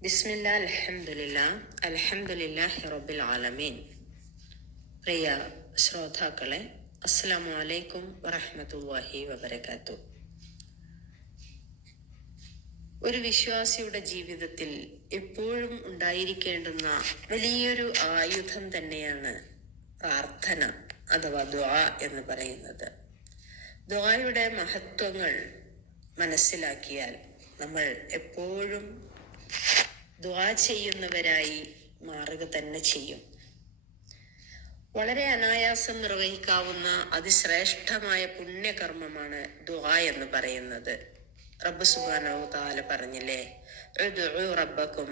ബിസ്മില്ല അലഹമുല്ല അലഹമുല്ലാഹി റബ്ബിൽ ആലമീൻ. പ്രിയ ശ്രോതാക്കളെ അസ്സലാമു അലൈക്കും വറഹമത്തല്ലാഹി വബർക്കാത്തു ഒരു വിശ്വാസിയുടെ ജീവിതത്തിൽ എപ്പോഴും ഉണ്ടായിരിക്കേണ്ടുന്ന വലിയൊരു ആയുധം തന്നെയാണ് പ്രാർത്ഥന അഥവാ ദ്വാ എന്ന് പറയുന്നത്. ദ്വായുടെ മഹത്വങ്ങൾ മനസ്സിലാക്കിയാൽ നമ്മൾ എപ്പോഴും ദ്വാ ചെയ്യുന്നവരായി മാറുക തന്നെ ചെയ്യും. വളരെ അനായാസം നിർവഹിക്കാവുന്ന അതിശ്രേഷ്ഠമായ പുണ്യകർമ്മമാണ് ദ്വാ എന്ന് പറയുന്നത്. റബ്ബ് സുബാനോ താല പറഞ്ഞില്ലേ റബ്ബക്കും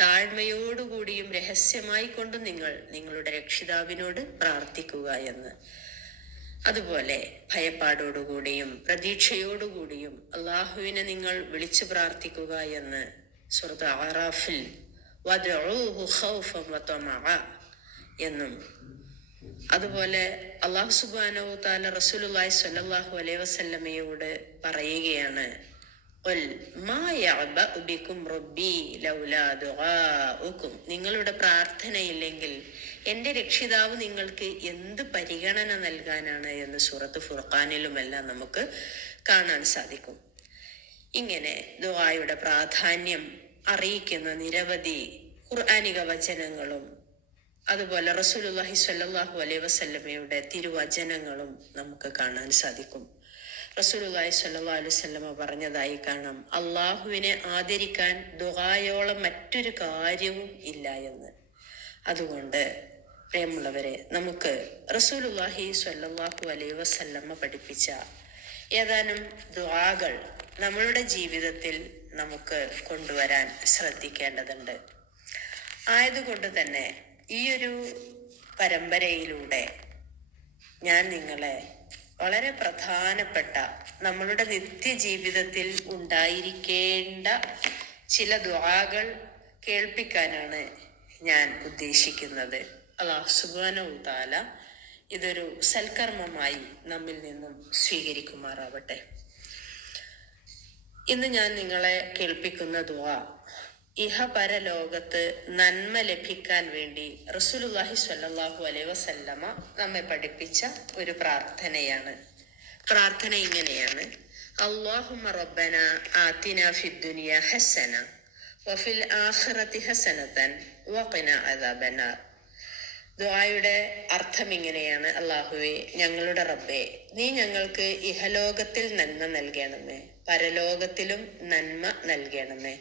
താഴ്മയോടുകൂടിയും രഹസ്യമായി കൊണ്ട് നിങ്ങൾ നിങ്ങളുടെ രക്ഷിതാവിനോട് പ്രാർത്ഥിക്കുക എന്ന്. അതുപോലെ ഭയപ്പാടോടുകൂടിയും പ്രതീക്ഷയോടുകൂടിയും അള്ളാഹുവിനെ നിങ്ങൾ വിളിച്ചു പ്രാർത്ഥിക്കുക എന്ന് സുഹൃത്ത് ആറാഫിൽ എന്നും. അതുപോലെ അള്ളാഹു സുബാനോ താല റസൂലുള്ളാഹി സല്ലാഹു അലൈഹി വസല്ലമയോട് പറയുകയാണ് നിങ്ങളുടെ പ്രാർത്ഥനയില്ലെങ്കിൽ എന്റെ രക്ഷിതാവ് നിങ്ങൾക്ക് എന്ത് പരിഗണന നൽകാനാണ് എന്ന് സൂറത്ത് ഫുർഖാനിലുമെല്ലാം നമുക്ക് കാണാൻ സാധിക്കും. ഇങ്ങനെ ദുആയുടെ പ്രാധാന്യം അറിയിക്കുന്ന നിരവധി ഖുർആാനിക വചനങ്ങളും അതുപോലെ റസൂലുള്ളാഹി സ്വല്ലല്ലാഹു അലൈഹി വസല്ലമയുടെ തിരുവചനങ്ങളും നമുക്ക് കാണാൻ സാധിക്കും. റസൂലുള്ളാഹി സ്വല്ലല്ലാഹു അലൈഹി വസല്ലമ പറഞ്ഞതായി കാണാം. അള്ളാഹുവിനെ ആദരിക്കാൻ ദുഹായോളം മറ്റൊരു കാര്യവും ഇല്ല എന്ന്. അതുകൊണ്ട് പ്രിയമുള്ളവരെ നമുക്ക് റസൂലുള്ളാഹി സ്വല്ലല്ലാഹു അലൈഹി വസല്ലമ പഠിപ്പിച്ച ഏതാനും ദുആകൾ നമ്മളുടെ ജീവിതത്തിൽ നമുക്ക് കൊണ്ടുവരാൻ ശ്രദ്ധിക്കേണ്ടതുണ്ട്. ആയതുകൊണ്ട് തന്നെ ഈ ഒരു പരമ്പരയിലൂടെ ഞാൻ നിങ്ങളെ വളരെ പ്രധാനപ്പെട്ട നമ്മളുടെ നിത്യജീവിതത്തിൽ ഉണ്ടായിരിക്കേണ്ട ചില ദ്വാകൾ കേൾപ്പിക്കാനാണ് ഞാൻ ഉദ്ദേശിക്കുന്നത്. അള്ളാഹ് സുബാന താല ഇതൊരു സൽക്കർമ്മമായി നമ്മിൽ നിന്നും സ്വീകരിക്കുമാറാവട്ടെ. ഇന്ന് ഞാൻ നിങ്ങളെ കേൾപ്പിക്കുന്ന ദുആ ഇഹപര പരലോകത്ത് നന്മ ലഭിക്കാൻ വേണ്ടി റസൂലുള്ളാഹി സ്വല്ലല്ലാഹു അലൈ വസല്ലമ നമ്മെ പഠിപ്പിച്ച ഒരു പ്രാർത്ഥനയാണ്. പ്രാർത്ഥന ഇങ്ങനെയാണ്. അല്ലാഹുമ്മ റബ്ബന ആതിന ഫിദ്ദുനിയ ഹസന വഫിൽ ആഖിറതി ഹസനതൻ വഖിന അദാബന്നാർ ദുആയുടെ അർത്ഥം ഇങ്ങനെയാണ്. അള്ളാഹുവെ ഞങ്ങളുടെ റബ്ബെ നീ ഞങ്ങൾക്ക് ഇഹലോകത്തിൽ നന്മ നൽകണമേ പരലോകത്തിലും നന്മ നൽകണമേ.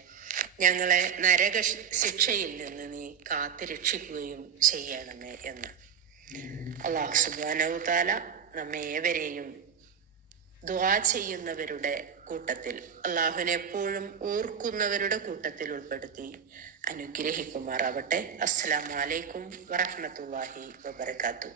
ഞങ്ങളെ നരക ശിക്ഷയിൽ നിന്ന് നീ കാത്തു രക്ഷിക്കുകയും ചെയ്യണമേ എന്ന്. അള്ളാഹു സുബാനവുതാല നമ്മെ ഏവരെയും ദ്വാ ചെയ്യുന്നവരുടെ കൂട്ടത്തിൽ അള്ളാഹുവിനെ എപ്പോഴും ഓർക്കുന്നവരുടെ കൂട്ടത്തിൽ ഉൾപ്പെടുത്തി അനുഗ്രഹിക്കുമാറാവട്ടെ. അസ്സലാമു അലൈക്കും വറഹ്മത്തുള്ളാഹി വബർക്കാത്തു